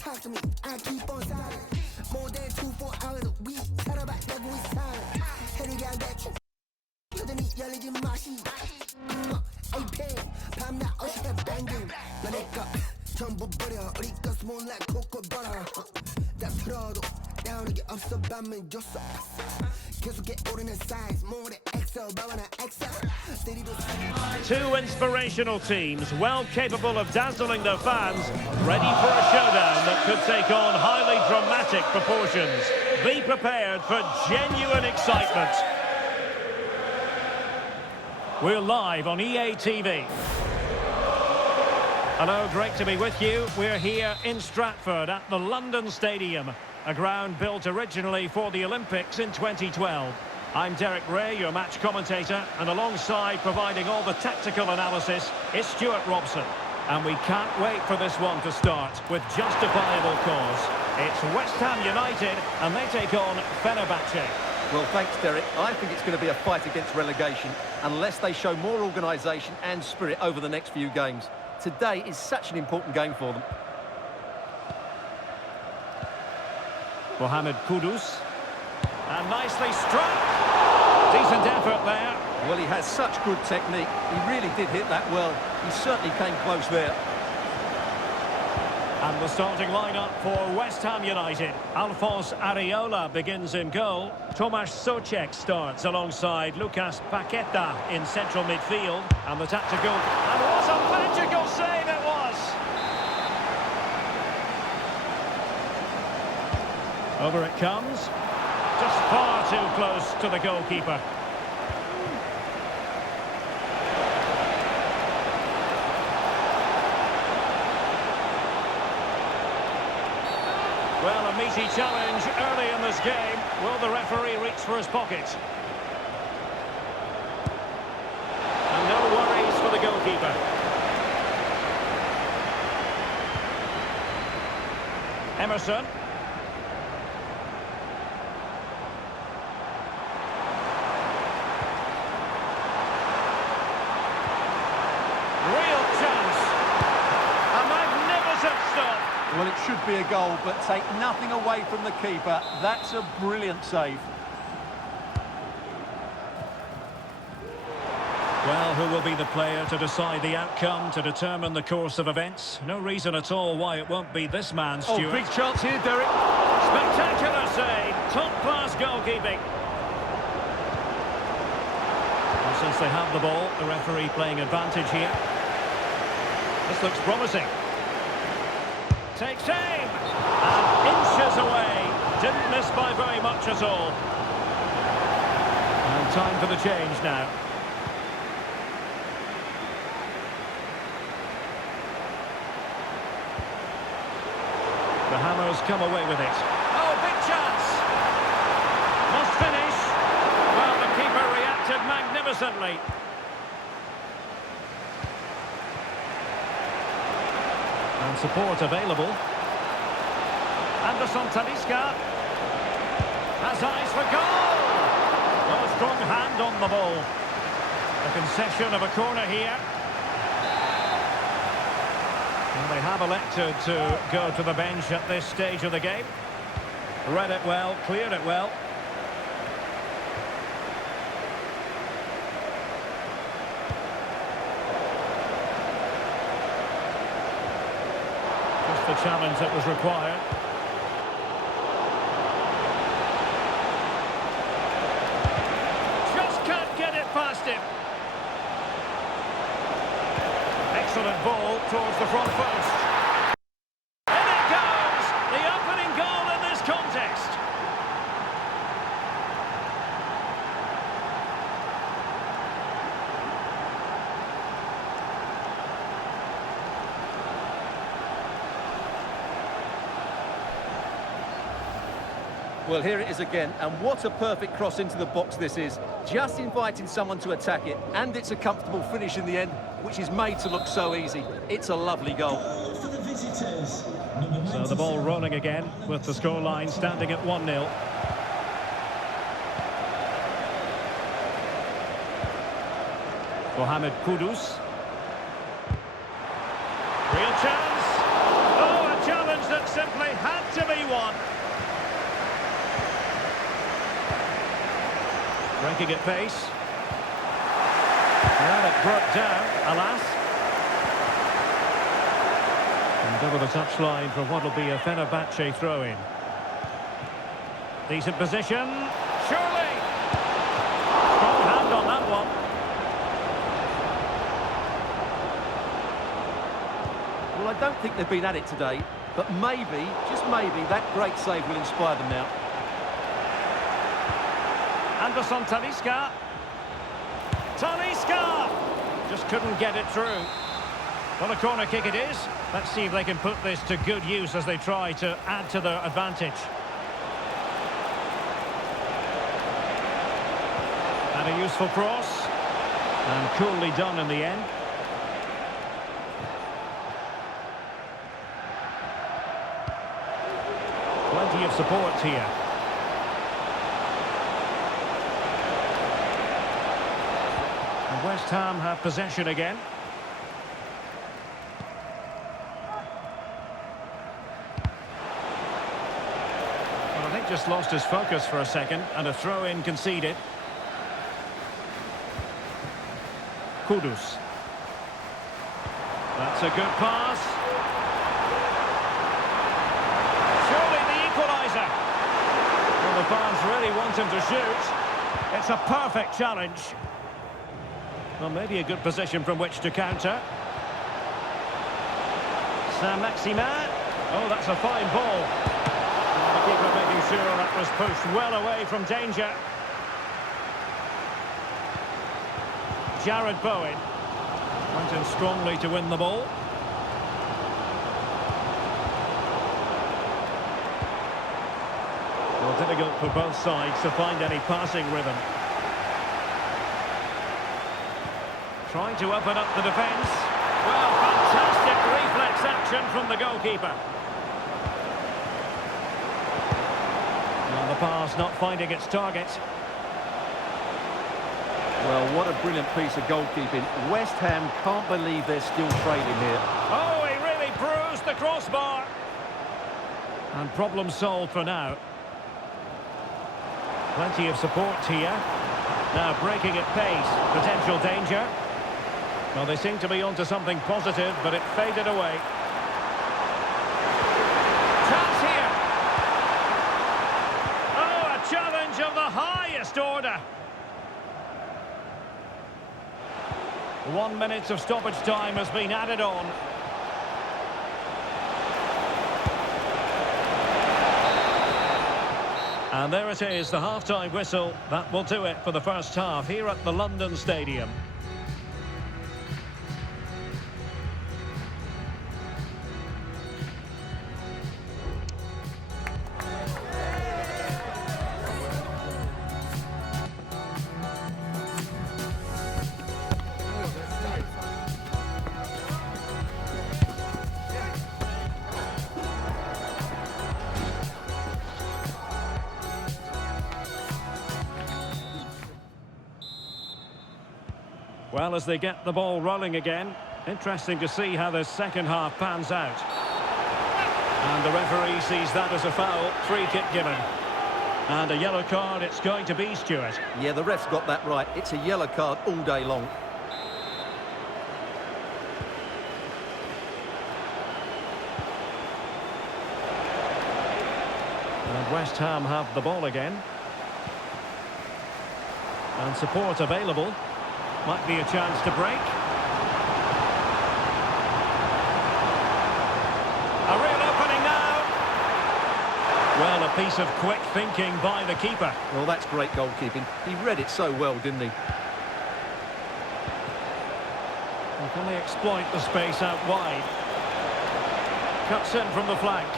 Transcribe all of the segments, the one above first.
talk to me, I keep on silent. More than 2-4 hours a week. Tell her back never we silent. Hey, girl, that you. 여전히 열리지 마시. AP, 밤낮 어시해 banging. 너네가 전부 버려. 우리 거 smooth like cocoa butter. 다 틀어도 나오는 게 없어 밤은 줬어. 계속해 오르는 size. more than XL, 바와나 XL. Two inspirational teams, well capable of dazzling their fans, ready for a showdown that could take on highly dramatic proportions. Be prepared for genuine excitement. We're live on EA TV. Hello, great to be with you. We're here in Stratford at the London Stadium, a ground built originally for the Olympics in 2012. I'm Derek Ray, your match commentator, and alongside providing all the tactical analysis is Stuart Robson. And we can't wait for this one to start with justifiable cause. It's West Ham United, and they take on Fenerbahce. Well, thanks, Derek. I think it's going to be a fight against relegation unless they show more organisation and spirit over the next few games. Today is such an important game for them. Mohamed Kudus. And nicely struck. Decent effort there. Well, he has such good technique. He really did hit that well. He certainly came close there. And the starting lineup for West Ham United. Alphonse Areola begins in goal. Tomasz Souček starts alongside Lucas Paqueta in central midfield. And the tactical... And what a magical save it was! Over it comes. Just far too close to the goalkeeper. Well, a meaty challenge early in this game. Will the referee reach for his pocket? And no worries for the goalkeeper. Emerson. Well, it should be a goal, but take nothing away from the keeper. That's a brilliant save. Well, who will be the player to decide the outcome, to determine the course of events? No reason at all why it won't be this man, Stuart. Oh, big chance here, Derek. Spectacular save. Top-class goalkeeping. And since they have the ball, the referee playing advantage here. This looks promising. Takes aim, and inches away. Didn't miss by very much at all. And time for the change now. The Hammers come away with it. Oh, big chance! Must finish. Well, the keeper reacted magnificently. And support available. Anderson Talisca has eyes for goal. Oh, a strong hand on the ball. A concession of a corner here. And they have elected to go to the bench at this stage of the game. Read it well, cleared it well. The challenge that was required. Just can't get it past him. Excellent ball towards the front post. In it goes! The opening goal in this contest. Well, here it is again, and what a perfect cross into the box this is. Just inviting someone to attack it, and it's a comfortable finish in the end, which is made to look so easy. It's a lovely goal. So the ball rolling again, with the scoreline standing at 1-0. Mohamed Kudus. Real chance. Oh, a challenge that simply had to be one. Breaking at pace. Well, it broke down, alas. And over the touchline for what will be a Fenerbahce throw-in. Decent position. Surely! Strong hand on that one. Well, I don't think they've been at it today, but maybe, just maybe, that great save will inspire them now. Anderson Talisca. Talisca! Just couldn't get it through. Well, a corner kick it is. Let's see if they can put this to good use as they try to add to their advantage. And a useful cross. And coolly done in the end. Plenty of support here. And West Ham have possession again. Well, I think just lost his focus for a second, and a throw-in conceded. Kudus. That's a good pass. Surely the equaliser. Well, the fans really want him to shoot. It's a perfect challenge. Well, maybe a good position from which to counter. Saint-Maximin. Oh, that's a fine ball. And the keeper making sure that was pushed well away from danger. Jared Bowen went in strongly to win the ball. Well, difficult for both sides to find any passing rhythm. Trying to open up the defence. Well, fantastic reflex action from the goalkeeper. And the pass not finding its target. Well, what a brilliant piece of goalkeeping. West Ham can't believe they're still trading here. Oh, he really bruised the crossbar. And problem solved for now. Plenty of support here. Now breaking at pace. Potential danger. Well, they seem to be onto something positive, but it faded away. Chance here. Oh, a challenge of the highest order. 1 minute of stoppage time has been added on. And there it is, the half-time whistle. That will do it for the first half here at the London Stadium. Well, as they get the ball rolling again, interesting to see how the second half pans out. And the referee sees that as a foul, free kick given. And a yellow card it's going to be, Stuart. Yeah, the ref's got that right. It's a yellow card all day long. And West Ham have the ball again. And support available. Might be a chance to break. A real opening now. Well, a piece of quick thinking by the keeper. Well, that's great goalkeeping. He read it so well, didn't he? And can they exploit the space out wide? Cuts in from the flank.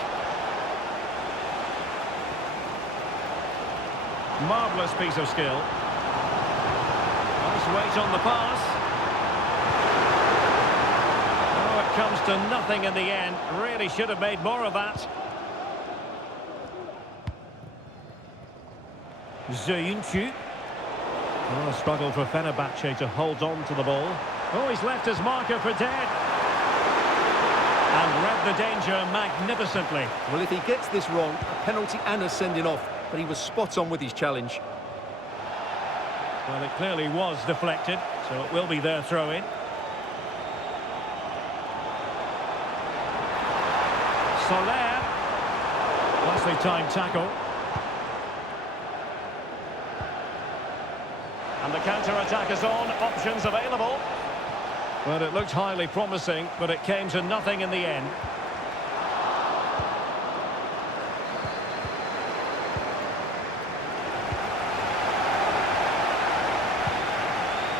Marvellous piece of skill. Nice weight on the pass. Oh, it comes to nothing in the end. Really should have made more of that. Zayuncu. Oh, a struggle for Fenerbahce to hold on to the ball. Oh, he's left his marker for dead. And read the danger magnificently. Well, if he gets this wrong, a penalty and a sending off, but he was spot on with his challenge. Well, it clearly was deflected, so it will be their throw-in. Soler. Nicely timed tackle. And the counter-attack is on, options available. Well, it looked highly promising, but it came to nothing in the end.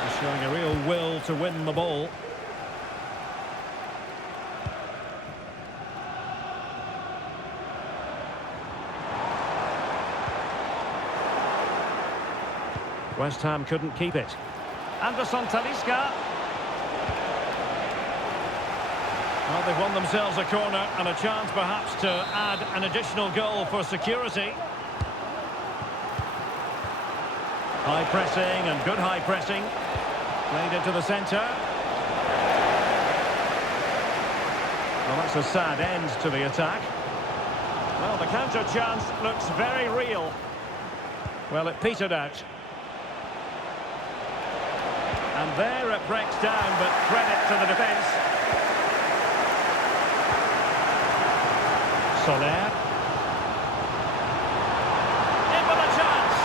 He's showing a real will to win the ball. West Ham couldn't keep it. Anderson Talisca. Well, they've won themselves a corner and a chance perhaps to add an additional goal for security. High pressing and good high pressing. Played into the centre. Well, that's a sad end to the attack. Well, the counter chance looks very real. Well, it petered out. And there it breaks down, but credit to the defence. Soler. In with a chance.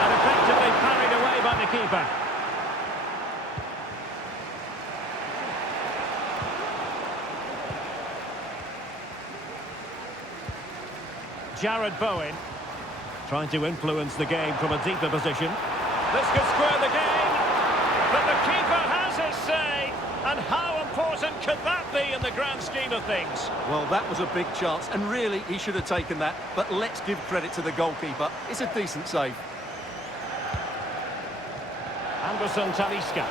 And effectively parried away by the keeper. Jared Bowen trying to influence the game from a deeper position. This could square the game, but the keeper has his say. And how important could that be in the grand scheme of things? Well, that was a big chance, and really, he should have taken that. But let's give credit to the goalkeeper. It's a decent save. Anderson Talisca.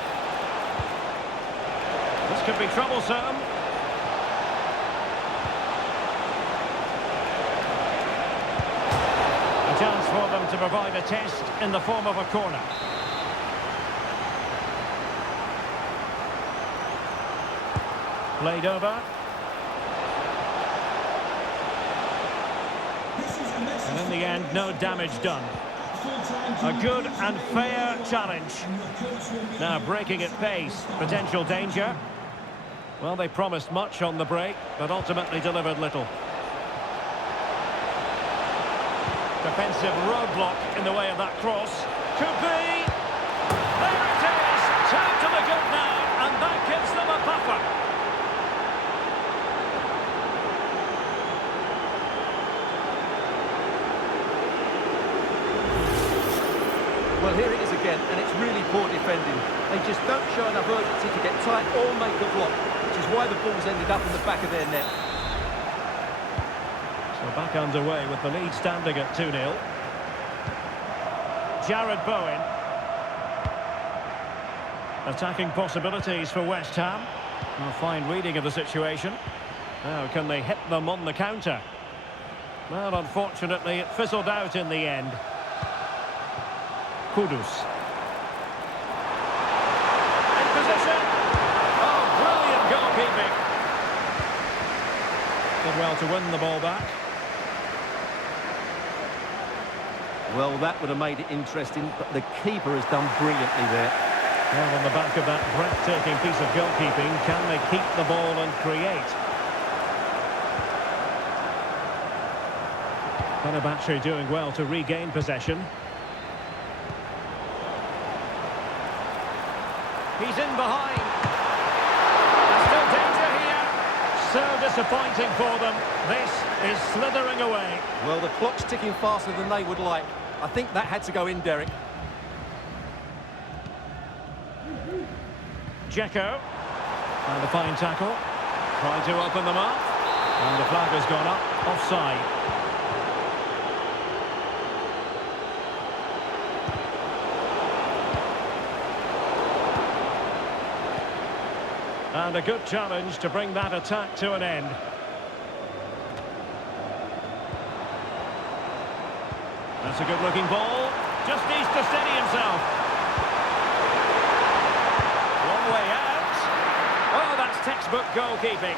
This could be troublesome. A chance for them to provide a test in the form of a corner. Played over. And in the end, no damage done. A good and fair challenge. Now breaking at pace, potential danger. Well, they promised much on the break, but ultimately delivered little. Defensive roadblock in the way of that cross. Could be. There it is. Time to the good now, and that gives them a buffer. Well, here it is again, and it's really poor defending. They just don't show enough urgency to get tight or make a block, which is why the ball's ended up in the back of their net. So back underway with the lead standing at 2-0. Jared Bowen. Attacking possibilities for West Ham. A fine reading of the situation. Now, can they hit them on the counter? Well, unfortunately, it fizzled out in the end. Kudus. In position. Oh, brilliant goalkeeping. Did well to win the ball back. Well, that would have made it interesting, but the keeper has done brilliantly there. Well, on the back of that breathtaking piece of goalkeeping, can they keep the ball and create? Fenerbahce doing well to regain possession. He's in behind. There's still danger here. So disappointing for them. This is slithering away. Well, the clock's ticking faster than they would like. I think that had to go in, Derek. Dzeko. And a fine tackle. Trying to open them up. And the flag has gone up. Offside. And a good challenge to bring that attack to an end. That's a good-looking ball. Just needs to steady himself. Long way out. Oh, that's textbook goalkeeping.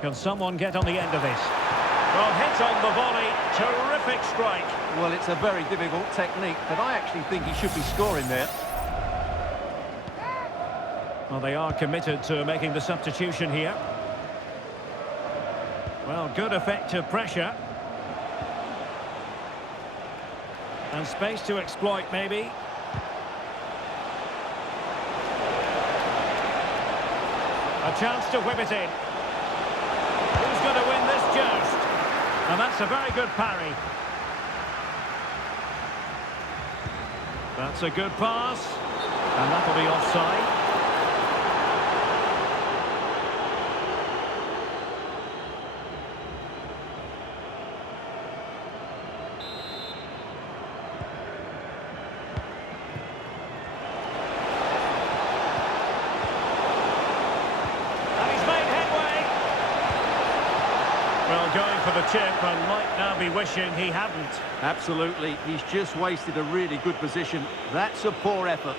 Can someone get on the end of this? Well, hit on the volley. Terrific strike. Well, it's a very difficult technique, but I actually think he should be scoring there. Well, they are committed to making the substitution here. Well, good effective pressure. And space to exploit, maybe. A chance to whip it in. Who's going to win this joust? And that's a very good parry. That's a good pass. And that'll be offside. Well, going for the chip and might now be wishing he hadn't. Absolutely, he's just wasted a really good position. That's a poor effort.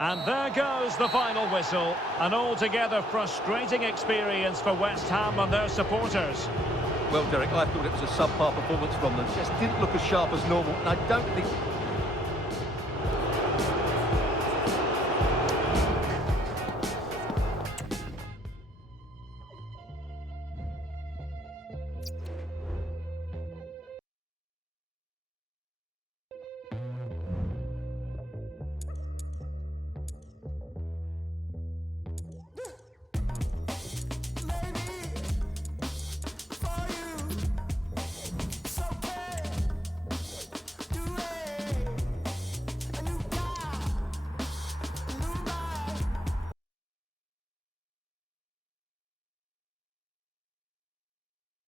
And there goes the final whistle. An altogether frustrating experience for West Ham and their supporters. Well, Derek, I thought it was a subpar performance from them. Just didn't look as sharp as normal, and I don't think